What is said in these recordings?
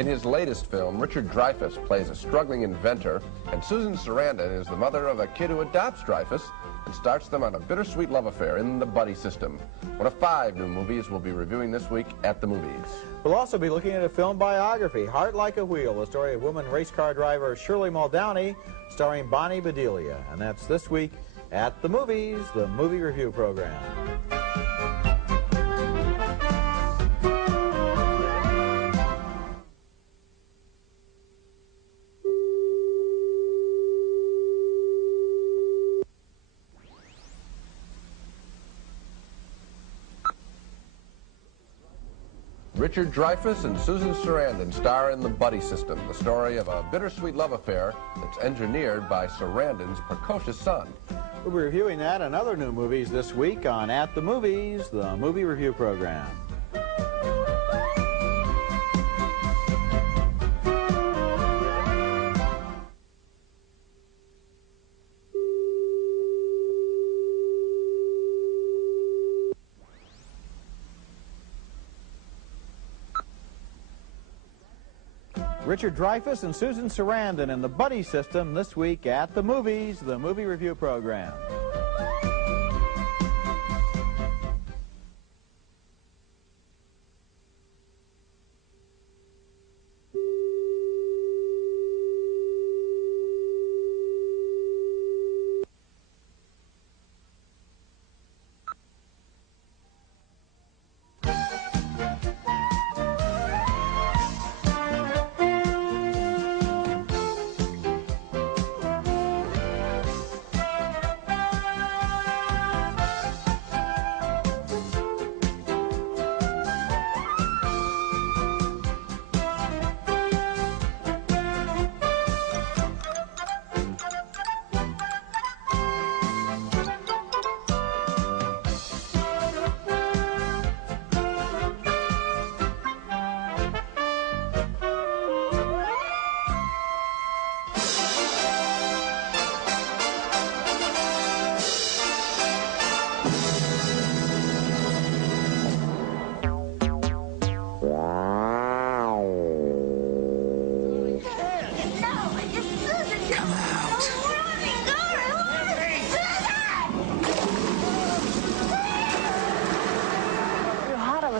In his latest film, Richard Dreyfuss plays a struggling inventor, and Susan Sarandon is the mother of a kid who adopts Dreyfuss and starts them on a bittersweet love affair in the buddy system. One of 5 new movies we'll be reviewing this week at the movies. We'll also be looking at a film biography, Heart Like a Wheel, the story of woman race car driver Shirley Muldowney, starring Bonnie Bedelia. And that's this week at the movies, the movie review program. Richard Dreyfuss and Susan Sarandon star in The Buddy System, the story of a bittersweet love affair that's engineered by Sarandon's precocious son. We'll be reviewing that and other new movies this week on At the Movies, the movie review program. Richard Dreyfuss and Susan Sarandon in The Buddy System this week at the movies, the movie review program.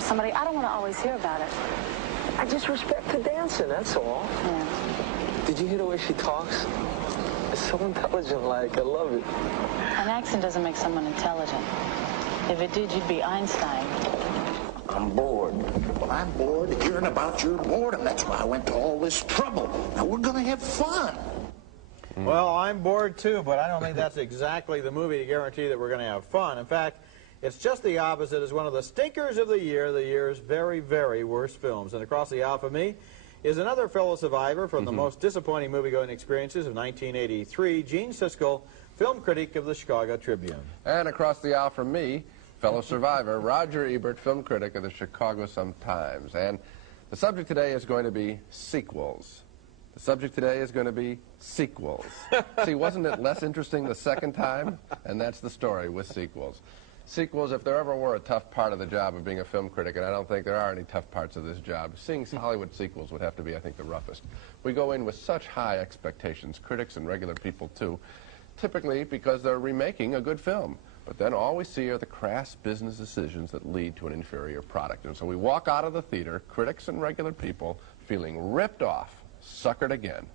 Somebody, I don't want to always hear about it. I just respect the dancing, that's all. Yeah. Did you hear the way she talks? It's so intelligent, like, I love it. An accent doesn't make someone intelligent. If it did, you'd be Einstein. I'm bored. Well, I'm bored hearing about your boredom. That's why I went to all this trouble. Now, we're going to have fun. Well, I'm bored too, but I don't think that's exactly the movie to guarantee that we're going to have fun. In fact, it's just the opposite. It's one of the stinkers of the year's very, very worst films. And across the aisle from me is another fellow survivor from the most disappointing movie-going experiences of 1983, Gene Siskel, film critic of the Chicago Tribune. And across the aisle from me, fellow survivor, Roger Ebert, film critic of the Chicago Sun-Times. And the subject today is going to be sequels. The subject today is going to be sequels. See, wasn't it less interesting the second time? And that's the story with sequels. Sequels, if there ever were a tough part of the job of being a film critic, and I don't think there are any tough parts of this job, seeing Hollywood sequels would have to be, I think, the roughest. We go in with such high expectations, critics and regular people too, typically because they're remaking a good film. But then all we see are the crass business decisions that lead to an inferior product. And so we walk out of the theater, critics and regular people, feeling ripped off, suckered again.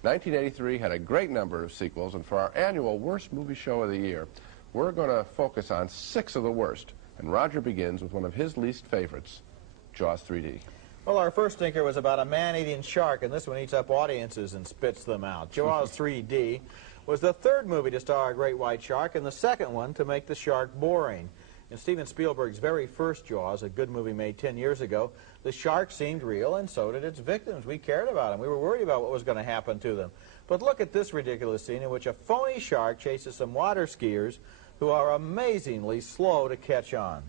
1983 had a great number of sequels, and for our annual Worst Movie Show of the Year, we're going to focus on 6 of the worst, and Roger begins with one of his least favorites, Jaws 3D. Well, our first stinker was about a man-eating shark, and this one eats up audiences and spits them out. Jaws 3D was the 3rd movie to star a great white shark, and the 2nd one to make the shark boring. In Steven Spielberg's very first Jaws, a good movie made 10 years ago, the shark seemed real, and so did its victims. We cared about them. We were worried about what was going to happen to them. But look at this ridiculous scene in which a phony shark chases some water skiers who are amazingly slow to catch on.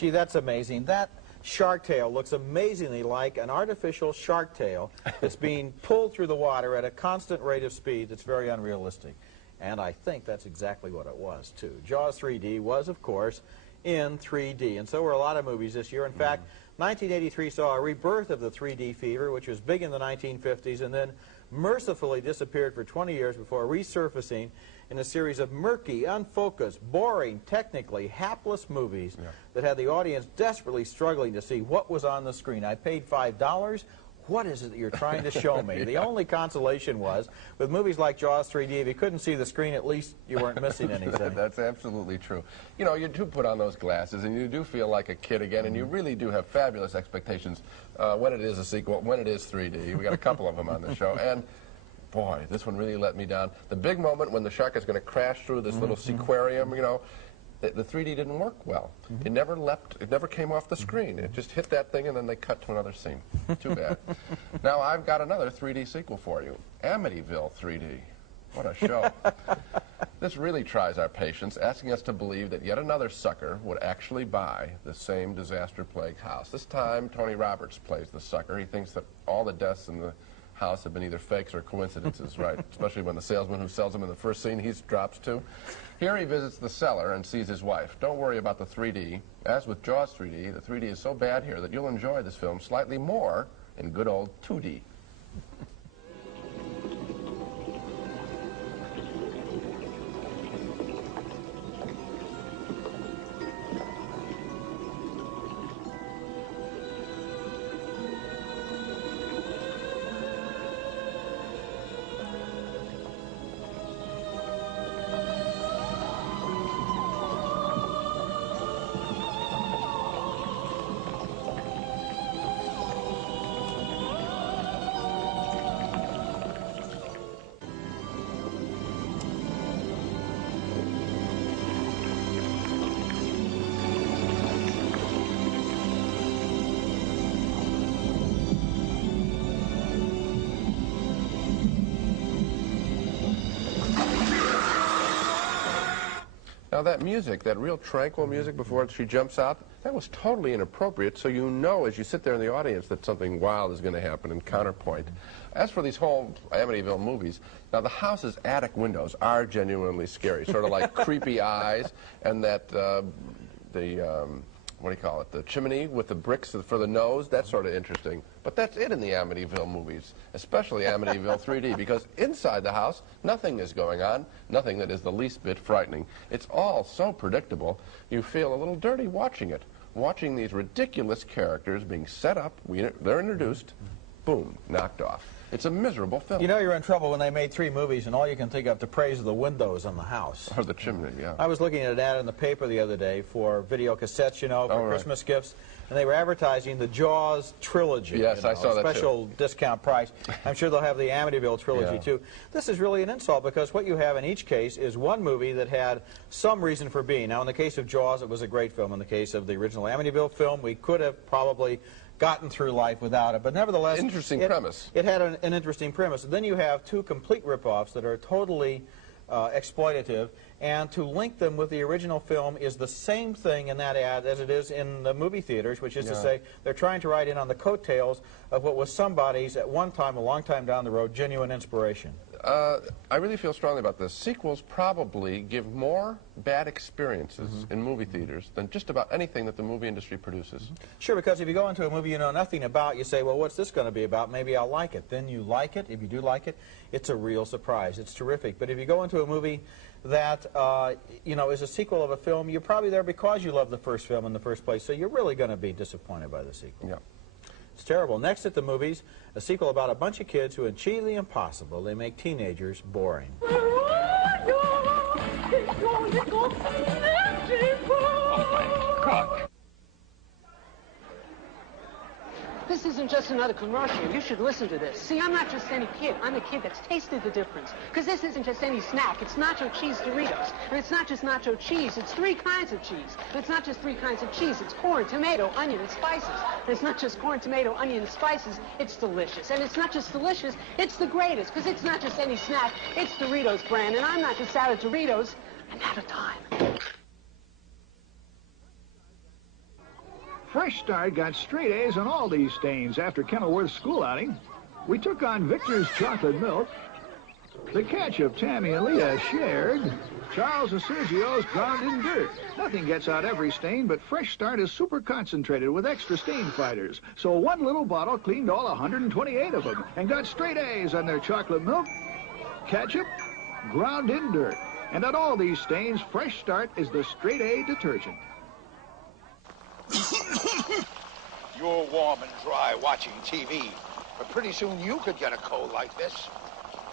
Gee, that's amazing. That shark tail looks amazingly like an artificial shark tail that's being pulled through the water at a constant rate of speed that's very unrealistic. And I think that's exactly what it was, too. Jaws 3D was, of course, in 3D. And so were a lot of movies this year. In fact, 1983 saw a rebirth of the 3D fever, which was big in the 1950s, and then mercifully disappeared for 20 years before resurfacing in a series of murky, unfocused, boring, technically hapless movies that had the audience desperately struggling to see what was on the screen. I paid $5. What is it that you're trying to show me? The only consolation was, with movies like Jaws 3D, if you couldn't see the screen, at least you weren't missing anything. That's absolutely true. You know, you do put on those glasses, and you do feel like a kid again, and you really do have fabulous expectations when it is a sequel, when it is 3D. We got a couple of them on the show, and boy, this one really let me down. The big moment when the shark is going to crash through this little sequarium, you know, the 3D didn't work well. It never leapt, it never came off the screen. It just hit that thing and then they cut to another scene. Too bad. Now I've got another 3D sequel for you. Amityville 3D. What a show. This really tries our patience, asking us to believe that yet another sucker would actually buy the same disaster-plagued house. This time, Tony Roberts plays the sucker. He thinks that all the deaths in the house have been either fakes or coincidences, right? Especially when the salesman who sells them in the first scene, he drops too. Here he visits the cellar and sees his wife. Don't worry about the 3D. As with Jaws 3D, the 3D is so bad here that you'll enjoy this film slightly more in good old 2D. Now that music, that real tranquil music before she jumps out, that was totally inappropriate, so you know as you sit there in the audience that something wild is going to happen in counterpoint. As for these whole Amityville movies, now the house's attic windows are genuinely scary, sort of like creepy eyes, and that what do you call it, the chimney with the bricks for the nose, that's sort of interesting. But that's it in the Amityville movies, especially Amityville 3D, because inside the house, nothing is going on, nothing that is the least bit frightening. It's all so predictable, you feel a little dirty watching it, watching these ridiculous characters being set up, they're introduced, boom, knocked off. It's a miserable film. You know you're in trouble when they made 3 movies and all you can think of to praise are the windows on the house. Or the chimney, yeah. I was looking at an ad in the paper the other day for video cassettes, you know, for Christmas gifts, and they were advertising the Jaws trilogy. Yes, I saw that too. Special discount price. I'm sure they'll have the Amityville trilogy too. This is really an insult because what you have in each case is one movie that had some reason for being. Now, in the case of Jaws, it was a great film. In the case of the original Amityville film, we could have probably gotten through life without it, but nevertheless, interesting premise. It had an interesting premise. And then you have 2 complete rip-offs that are totally exploitative, and to link them with the original film is the same thing in that ad as it is in the movie theaters, which is to say they're trying to ride in on the coattails of what was somebody's, at one time, a long time down the road, genuine inspiration. I really feel strongly about this. Sequels probably give more bad experiences in movie theaters than just about anything that the movie industry produces. Sure, because if you go into a movie you know nothing about, you say, well, what's this going to be about? Maybe I'll like it. Then you like it. If you do like it, it's a real surprise. It's terrific. But if you go into a movie that, you know, is a sequel of a film, you're probably there because you love the first film in the first place, so you're really going to be disappointed by the sequel. Yeah. It's terrible. Next at the movies, a sequel about a bunch of kids who achieve the impossible. They make teenagers boring. Oh my God. This isn't just another commercial. You should listen to this. See, I'm not just any kid. I'm a kid that's tasted the difference. Because this isn't just any snack. It's nacho cheese Doritos. And it's not just nacho cheese. It's 3 kinds of cheese. And it's not just 3 kinds of cheese. It's corn, tomato, onion, and spices. And it's not just corn, tomato, onion, and spices. It's delicious. And it's not just delicious. It's the greatest. Because it's not just any snack. It's Doritos brand. And I'm not just out of Doritos. I'm out of time. Fresh Start got straight A's on all these stains after Kenilworth's school outing. We took on Victor's chocolate milk. The ketchup Tammy and Leah shared. Charles and Sergio's drowned in dirt. Nothing gets out every stain, but Fresh Start is super concentrated with extra stain fighters. So one little bottle cleaned all 128 of them and got straight A's on their chocolate milk, ketchup, ground in dirt. And on all these stains, Fresh Start is the straight A detergent. You're warm and dry watching TV, but pretty soon you could get a cold like this.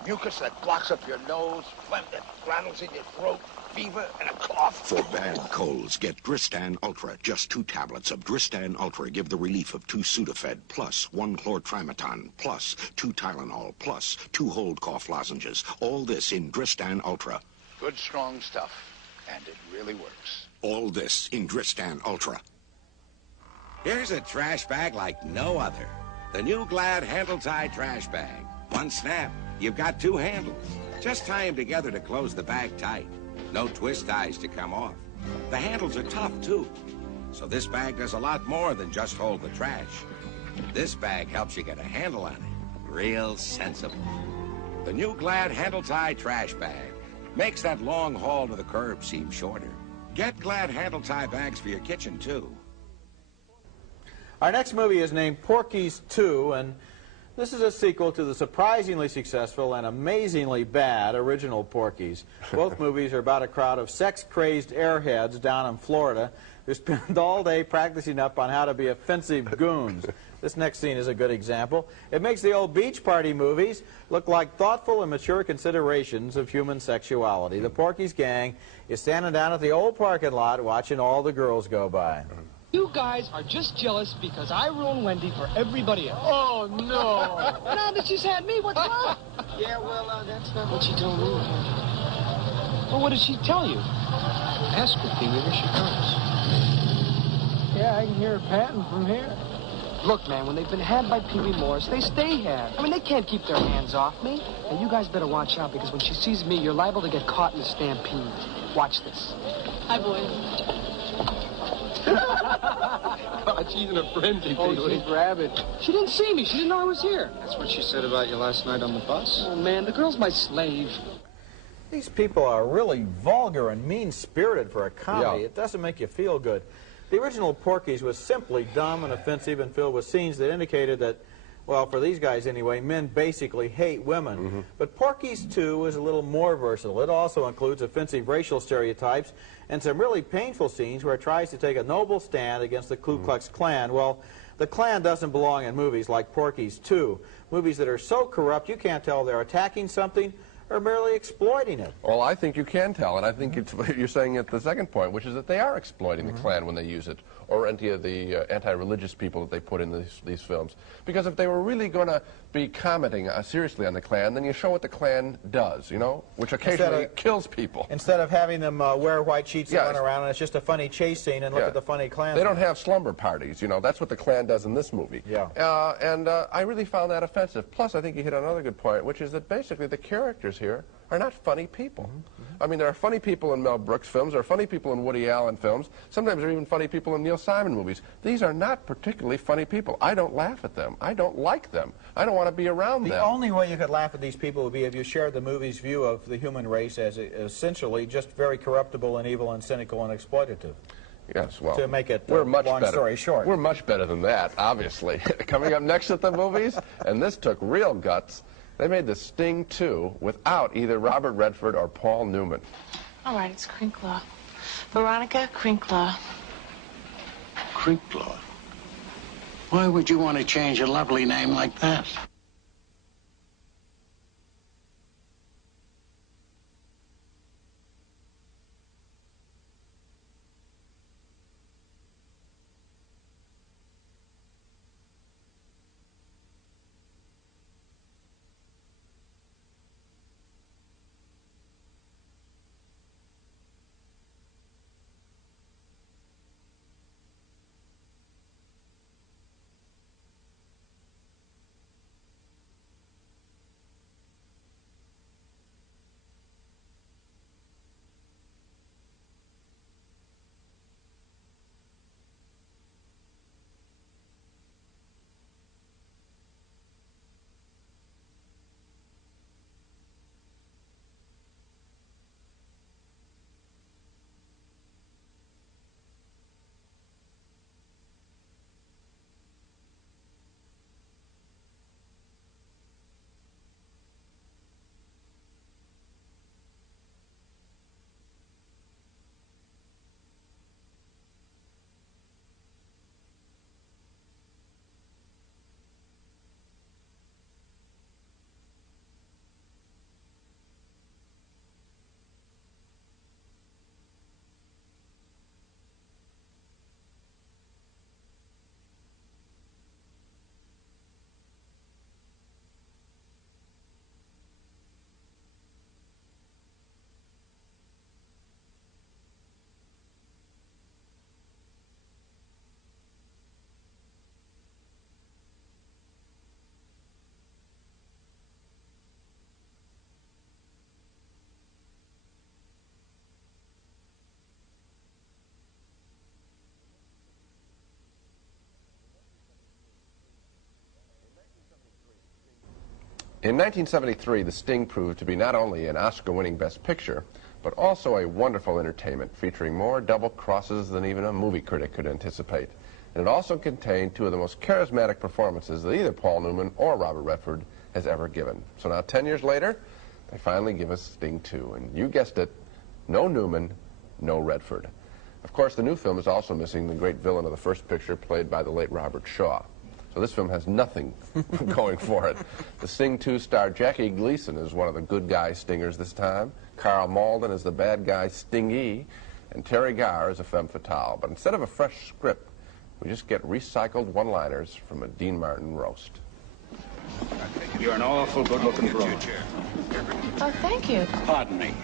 Mucus that blocks up your nose, phlegm that rattles in your throat, fever, and a cough. For bad colds, get Dristan Ultra. Just 2 tablets of Dristan Ultra give the relief of 2 Sudafed, plus 1 chlortrimeton, plus 2 Tylenol, plus 2 hold cough lozenges. All this in Dristan Ultra. Good, strong stuff, and it really works. All this in Dristan Ultra. Here's a trash bag like no other. The new Glad handle tie trash bag. One snap, you've got 2 handles. Just tie them together to close the bag tight. No twist ties to come off. The handles are tough, too. So this bag does a lot more than just hold the trash. This bag helps you get a handle on it. Real sensible. The new Glad handle tie trash bag makes that long haul to the curb seem shorter. Get Glad handle tie bags for your kitchen, too. Our next movie is named Porky's 2, and this is a sequel to the surprisingly successful and amazingly bad original Porky's. Both movies are about a crowd of sex-crazed airheads down in Florida who spend all day practicing up on how to be offensive goons. This next scene is a good example. It makes the old beach party movies look like thoughtful and mature considerations of human sexuality. The Porky's gang is standing down at the old parking lot watching all the girls go by. You guys are just jealous because I ruined Wendy for everybody else. Oh, no. Now that she's had me, what's wrong? Yeah, well, that's not what she told me. Well, what did she tell you? Ask her, Pee-wee, here she comes. Yeah, I can hear her panting from here. Look, man, when they've been had by Pee-wee Morris, they stay had. I mean, they can't keep their hands off me. And you guys better watch out, because when she sees me, you're liable to get caught in a stampede. Watch this. Hi, boys. God, she's in a frenzy, Pee-wee. She's rabid. She didn't see me. She didn't know I was here. That's what she said about you last night on the bus. Oh, man, the girl's my slave. These people are really vulgar and mean-spirited for a comedy. Yeah. It doesn't make you feel good. The original Porky's was simply dumb and offensive and filled with scenes that indicated that, well, for these guys anyway, men basically hate women. But Porky's 2 is a little more versatile. It also includes offensive racial stereotypes and some really painful scenes where it tries to take a noble stand against the Ku Klux Klan. Well, the Klan doesn't belong in movies like Porky's 2. Movies that are so corrupt you can't tell they're attacking something or merely exploiting it. Well, I think you can tell, and I think it's, you're saying at the second point, which is that they are exploiting the Klan when they use it, or any of the anti-religious people that they put in these films. Because if they were really going to be commenting seriously on the Klan, then you show what the Klan does, you know, which occasionally kills people. Instead of having them wear white sheets and run around, and it's just a funny chase scene, and look at the funny Klan. They don't have slumber parties, you know. That's what the Klan does in this movie. Yeah. And I really found that offensive. Plus, I think you hit on another good point, which is that basically the characters here are not funny people. I mean, there are funny people in Mel Brooks films, there are funny people in Woody Allen films, sometimes there are even funny people in Neil Simon movies. These are not particularly funny people. I don't laugh at them. I don't like them. I don't want to be around them. The only way you could laugh at these people would be if you shared the movie's view of the human race as essentially just very corruptible and evil and cynical and exploitative. Yes, well, to make it we're much long better. Story short. We're much better than that, obviously. Coming up next at the movies, and this took real guts, they made The Sting 2 without either Robert Redford or Paul Newman. All right, it's Crinkler. Veronica Crinkler. Crinkler? Why would you want to change a lovely name like that? In 1973, The Sting proved to be not only an Oscar-winning Best Picture, but also a wonderful entertainment featuring more double crosses than even a movie critic could anticipate. And it also contained two of the most charismatic performances that either Paul Newman or Robert Redford has ever given. So now, 10 years later, they finally give us Sting 2. And you guessed it, no Newman, no Redford. Of course, the new film is also missing the great villain of the first picture, played by the late Robert Shaw. So this film has nothing going for it. The Sting 2 star Jackie Gleason is one of the good guy Stingers this time. Carl Malden is the bad guy Stingy. And Terry Garr is a femme fatale. But instead of a fresh script, we just get recycled one-liners from a Dean Martin roast. You're an awful good-looking broad. Oh, thank you. Pardon me.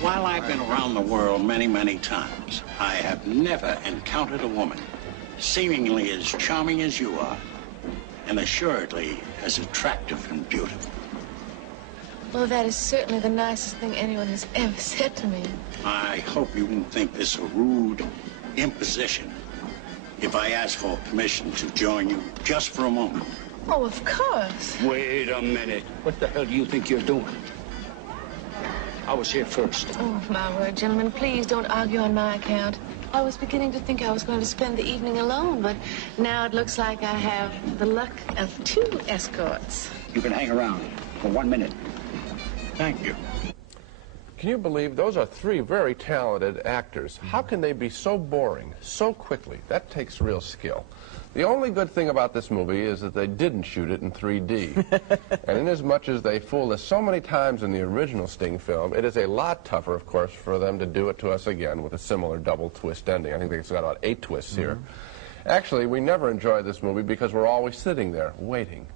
While I've been around the world many, many times, I have never encountered a woman seemingly as charming as you are, and assuredly as attractive and beautiful. Well, that is certainly the nicest thing anyone has ever said to me. I hope you won't think this a rude imposition if I ask for permission to join you just for a moment. Oh, of course. Wait a minute. What the hell do you think you're doing? I was here first. Oh, my word, gentlemen, please don't argue on my account. I was beginning to think I was going to spend the evening alone, but now it looks like I have the luck of 2 escorts. You can hang around for 1 minute. Thank you. Can you believe those are 3 very talented actors? How can they be so boring so quickly? That takes real skill. The only good thing about this movie is that they didn't shoot it in 3D. And inasmuch as they fooled us so many times in the original Sting film, it is a lot tougher, of course, for them to do it to us again with a similar double twist ending. I think they've got about 8 twists here. Actually, we never enjoyed this movie because we're always sitting there waiting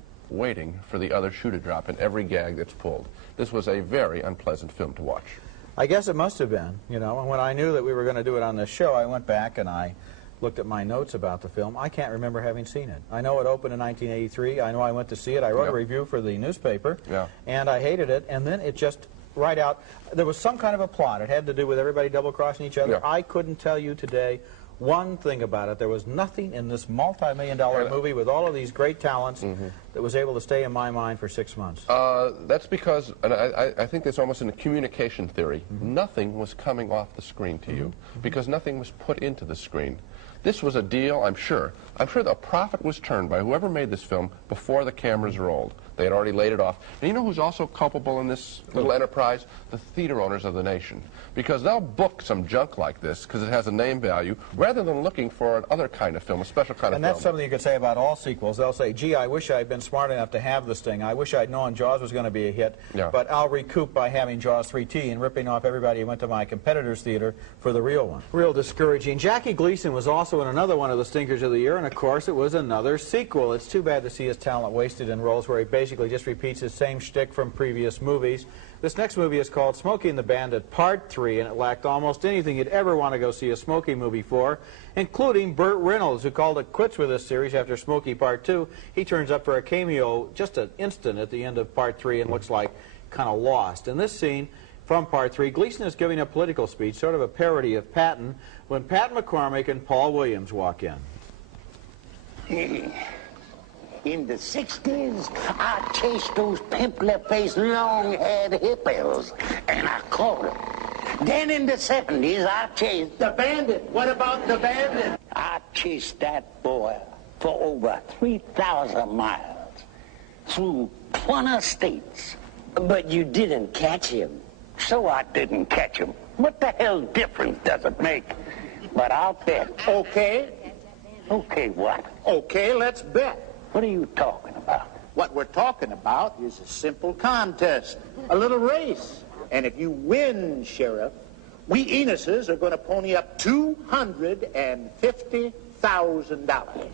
for the other shoe to drop in every gag that's pulled. This was a very unpleasant film to watch. I guess it must have been, you know. And when I knew that we were going to do it on this show, I went back and I looked at my notes about the film. I can't remember having seen it. I know it opened in 1983. I know I went to see it. I wrote a review for the newspaper, and I hated it. And then it just, right out, there was some kind of a plot. It had to do with everybody double-crossing each other. I couldn't tell you today one thing about it. There was nothing in this multi-million-dollar movie with all of these great talents that was able to stay in my mind for 6 months. That's because, and I think that's almost in a communication theory, nothing was coming off the screen to you because nothing was put into the screen. This was a deal, I'm sure. I'm sure the profit was turned by whoever made this film before the cameras rolled. They had already laid it off. And you know who's also culpable in this little enterprise? The theater owners of the nation. Because they'll book some junk like this because it has a name value rather than looking for another kind of film, a special kind of film. And that's something you could say about all sequels. They'll say, gee, I wish I'd been smart enough to have this thing. I wish I'd known Jaws was going to be a hit. But I'll recoup by having Jaws 3T and ripping off everybody who went to my competitor's theater for the real one. Real discouraging. Jackie Gleason was also in another one of the stinkers of the year, and of course it was another sequel. It's too bad to see his talent wasted in roles where he basically just repeats his same shtick from previous movies. This next movie is called Smokey and the Bandit Part 3, and it lacked almost anything you'd ever want to go see a Smokey movie for, including Burt Reynolds, who called it quits with this series after Smokey Part 2. He turns up for a cameo just an instant at the end of Part 3 and looks like kind of lost. In this scene from Part 3, Gleason is giving a political speech, sort of a parody of Patton, when Pat McCormick and Paul Williams walk in. In the 60s, I chased those pimply-faced, long-haired hippies, and I caught them. Then in the 70s, I chased the Bandit. What about the Bandit? I chased that boy for over 3,000 miles through 20 states. But you didn't catch him. So I didn't catch him. What the hell difference does it make? But I'll bet. Okay? Okay, what? Okay, let's bet. What are you talking about? What we're talking about is a simple contest, a little race. And if you win, Sheriff, we Enuses are going to pony up $250,000.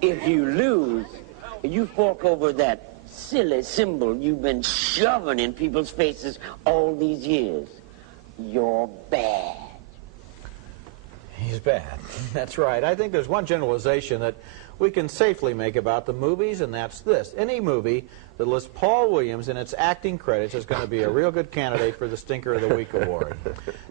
If you lose, you fork over that silly symbol you've been shoving in people's faces all these years. You're bad. He's bad. That's right. I think there's one generalization that we can safely make about the movies, and that's this. Any movie that lists Paul Williams in its acting credits is going to be a real good candidate for the Stinker of the Week award.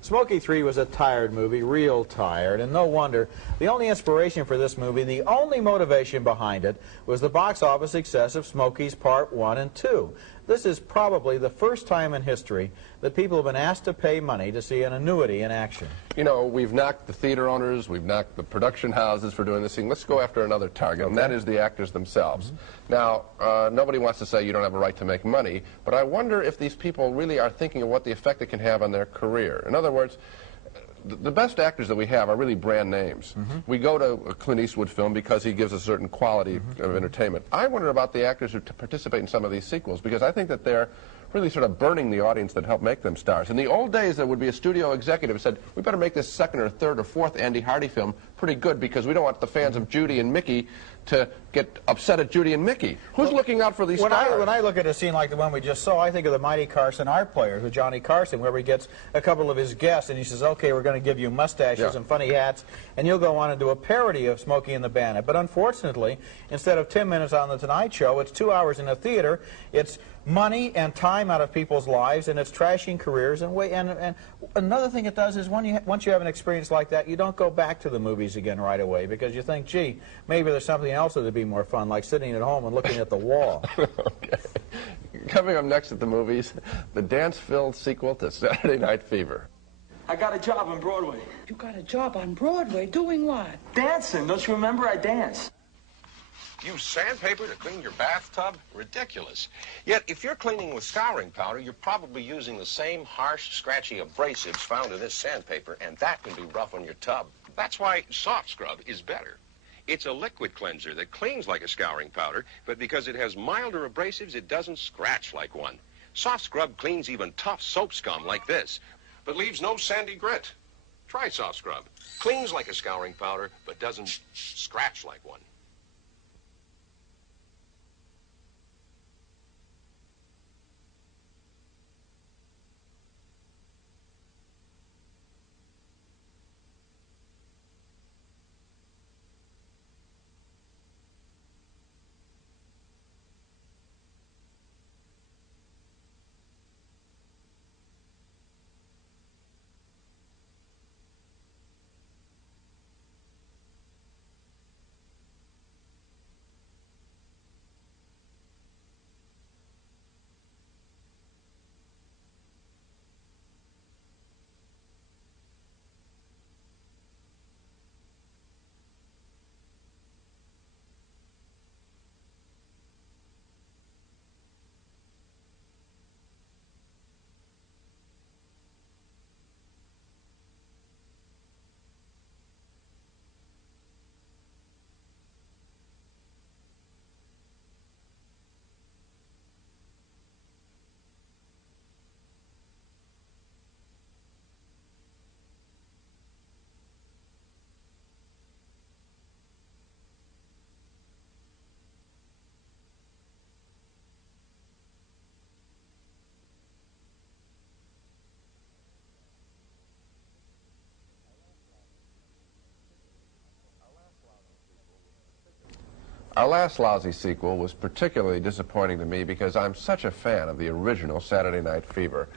Smokey 3 was a tired movie, real tired, and no wonder. The only inspiration for this movie, the only motivation behind it, was the box office success of Smokey's Part 1 and 2. This is probably the first time in history that people have been asked to pay money to see an annuity in action. You know, we've knocked the theater owners, we've knocked the production houses for doing this thing. Let's go after another target, and that is the actors themselves. Now, nobody wants to say you don't have a right to make money, but I wonder if these people really are thinking of what the effect it can have on their career. In other words, the best actors that we have are really brand names. We go to a Clint Eastwood film because he gives a certain quality of entertainment. I wonder about the actors who participate in some of these sequels, because I think that they're really sort of burning the audience that helped make them stars. In the old days, there would be a studio executive who said, we better make this second or third or fourth Andy Hardy film pretty good because we don't want the fans of Judy and Mickey to get upset at Judy and Mickey. Who's looking out for these stars? When I look at a scene like the one we just saw, I think of the Mighty Carson Art Player, who Johnny Carson, where he gets a couple of his guests and he says, okay, we're going to give you mustaches and funny hats, and you'll go on and do a parody of Smokey and the Bandit. But unfortunately, instead of 10 minutes on The Tonight Show, it's 2 hours in a theater, it's money and time out of people's lives, and it's trashing careers. And another thing it does is once you have an experience like that, you don't go back to the movies again right away because you think, gee, maybe there's something else that would be more fun, like sitting at home and looking at the wall. Okay. Coming up next at the movies, the dance-filled sequel to Saturday Night Fever. I got a job on Broadway. You got a job on Broadway? Doing what? Dancing. Don't you remember? I danced. Use sandpaper to clean your bathtub? Ridiculous. Yet, if you're cleaning with scouring powder, you're probably using the same harsh, scratchy abrasives found in this sandpaper, and that can be rough on your tub. That's why Soft Scrub is better. It's a liquid cleanser that cleans like a scouring powder, but because it has milder abrasives, it doesn't scratch like one. Soft Scrub cleans even tough soap scum like this, but leaves no sandy grit. Try Soft Scrub. Cleans like a scouring powder, but doesn't scratch like one. Our last lousy sequel was particularly disappointing to me because I'm such a fan of the original Saturday Night Fever.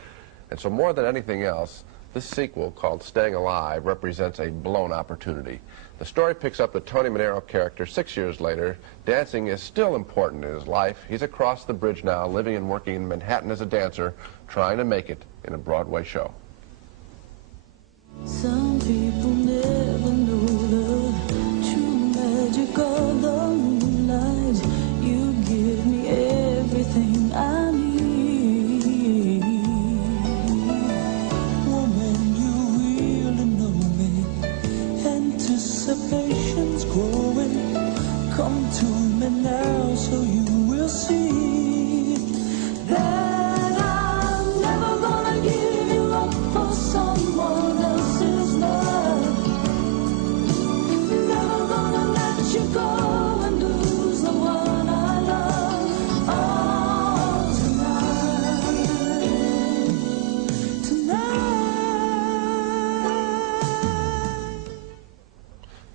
And so more than anything else, this sequel, called Staying Alive, represents a blown opportunity. The story picks up the Tony Manero character 6 years later. Dancing is still important in his life. He's across the bridge now, living and working in Manhattan as a dancer, trying to make it in a Broadway show. Some people never know the true magic of the moonlight. You give me everything I need. Woman, you really know me. Anticipation's growing. Come to me now so you will see that I'm never gonna give you up for someone else's.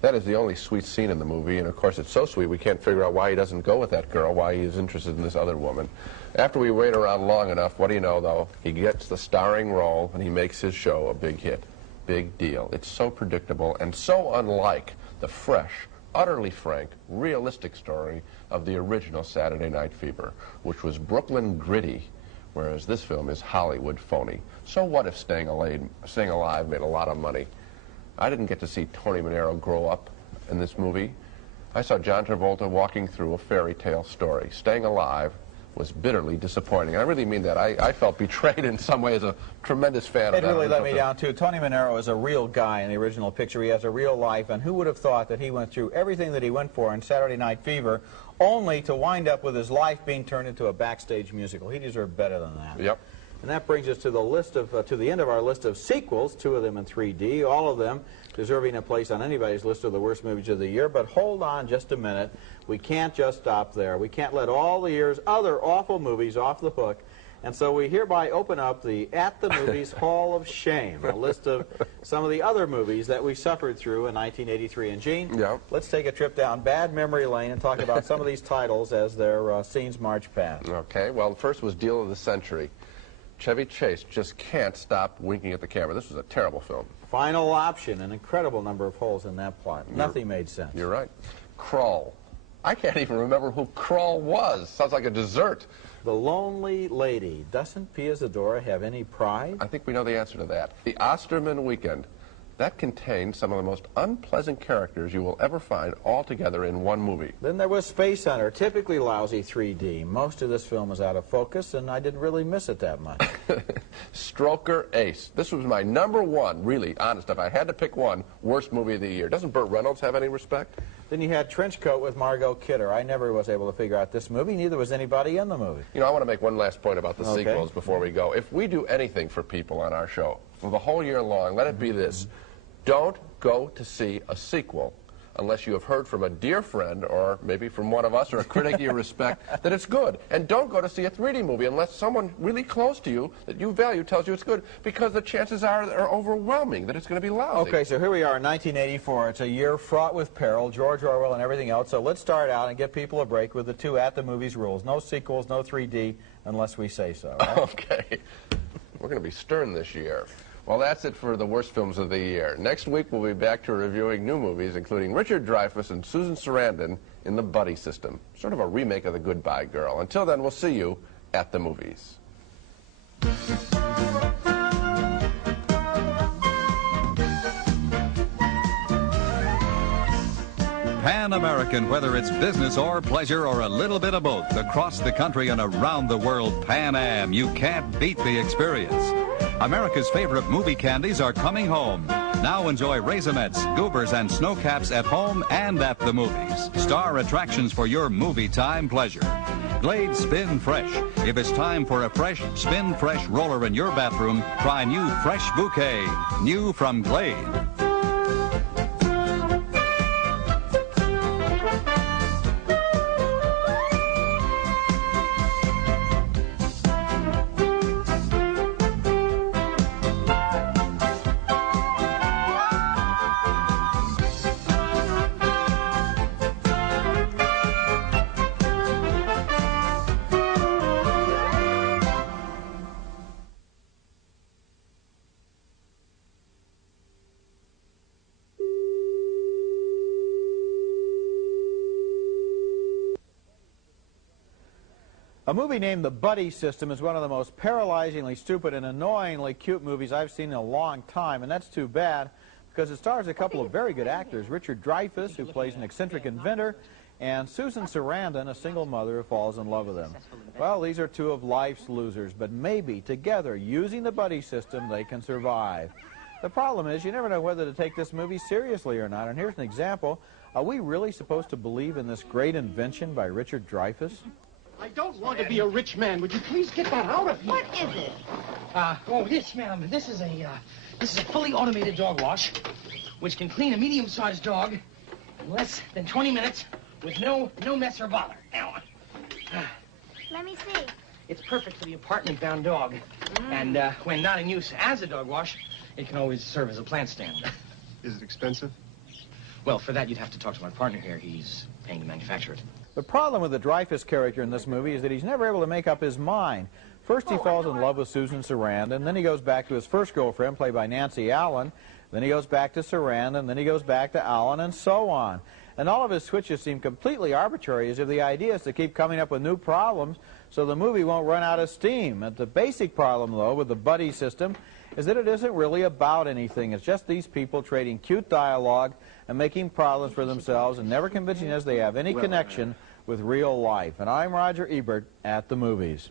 That is the only sweet scene in the movie, and of course it's so sweet we can't figure out why he doesn't go with that girl, why he is interested in this other woman. After we wait around long enough, what do you know, though? He gets the starring role, and he makes his show a big hit. Big deal. It's so predictable and so unlike the fresh, utterly frank, realistic story of the original Saturday Night Fever, which was Brooklyn gritty, whereas this film is Hollywood phony. So what if Staying Alive made a lot of money? I didn't get to see Tony Manero grow up in this movie. I saw John Travolta walking through a fairy tale story. Staying Alive was bitterly disappointing. And I really mean that. I felt betrayed in some way as a tremendous fan of that. It really let me down, too. Tony Manero is a real guy in the original picture. He has a real life, and who would have thought that he went through everything that he went for in Saturday Night Fever, only to wind up with his life being turned into a backstage musical. He deserved better than that. Yep. And that brings us to the list of to the end of our list of sequels, 2 of them in 3D, all of them deserving a place on anybody's list of the worst movies of the year. But hold on just a minute. We can't just stop there. We can't let all the year's other awful movies off the hook. And so we hereby open up the At the Movies Hall of Shame, a list of some of the other movies that we suffered through in 1983. And Gene, let's take a trip down bad memory lane and talk about some of these titles as their scenes march past. Okay, well, the first was Deal of the Century. Chevy Chase just can't stop winking at the camera. This was a terrible film. Final Option, an incredible number of holes in that plot. Nothing made sense. You're right. Krull. I can't even remember who Krull was. Sounds like a dessert. The Lonely Lady. Doesn't Pia Zadora have any pride? I think we know the answer to that. The Osterman Weekend. That contained some of the most unpleasant characters you will ever find all together in one movie. Then there was Space Hunter, typically lousy 3D. Most of this film was out of focus, and I didn't really miss it that much. Stroker Ace. This was my #1, really, honest, if I had to pick one, worst movie of the year. Doesn't Burt Reynolds have any respect? Then you had Trenchcoat with Margot Kidder. I never was able to figure out this movie, neither was anybody in the movie. You know, I want to make one last point about the sequels before we go. If we do anything for people on our show for the whole year long, let it be this. Don't go to see a sequel unless you have heard from a dear friend or maybe from one of us or a critic you respect that it's good. And don't go to see a 3D movie unless someone really close to you that you value tells you it's good, because the chances are overwhelming that it's going to be lousy. Okay, so here we are in 1984. It's a year fraught with peril, George Orwell and everything else. So let's start out and give people a break with the 2 At the Movies rules. No sequels, no 3D unless we say so. Right? Okay. We're going to be stern this year. Well, that's it for the worst films of the year. Next week, we'll be back to reviewing new movies, including Richard Dreyfuss and Susan Sarandon in The Buddy System, sort of a remake of The Goodbye Girl. Until then, we'll see you at the movies. Pan American, whether it's business or pleasure or a little bit of both, across the country and around the world, Pan Am, you can't beat the experience. America's favorite movie candies are coming home. Now enjoy Raisinets, Goobers, and Snowcaps at home and at the movies. Star attractions for your movie time pleasure. Glade Spin Fresh. If it's time for a fresh, Spin Fresh roller in your bathroom, try new Fresh Bouquet. New from Glade. A movie named The Buddy System is one of the most paralyzingly stupid and annoyingly cute movies I've seen in a long time, and that's too bad because it stars a couple of very good actors, Richard Dreyfuss, who plays an eccentric inventor, and Susan Sarandon, a single mother who falls in love with him. Well, these are 2 of life's losers, but maybe together, using the buddy system, they can survive. The problem is you never know whether to take this movie seriously or not, and here's an example. Are we really supposed to believe in this great invention by Richard Dreyfuss? I don't want to be a rich man. Would you please get that out of here? What is it? This, ma'am. This is a fully automated dog wash, which can clean a medium-sized dog in less than 20 minutes with no mess or bother. Now, Let me see. it's perfect for the apartment-bound dog. And when not in use as a dog wash, it can always serve as a plant stand. Is it expensive? Well, for that, you'd have to talk to my partner here. He's paying to manufacture it. The problem with the Dreyfus character in this movie is that he's never able to make up his mind. First he falls in love with Susan Sarandon, then he goes back to his first girlfriend, played by Nancy Allen, then he goes back to Sarandon, then he goes back to Allen, and so on. And all of his switches seem completely arbitrary, as if the idea is to keep coming up with new problems so the movie won't run out of steam. And the basic problem, though, with the buddy system is that it isn't really about anything. It's just these people trading cute dialogue and making problems for themselves and never convincing us they have any connection with real life. And I'm Roger Ebert at the movies.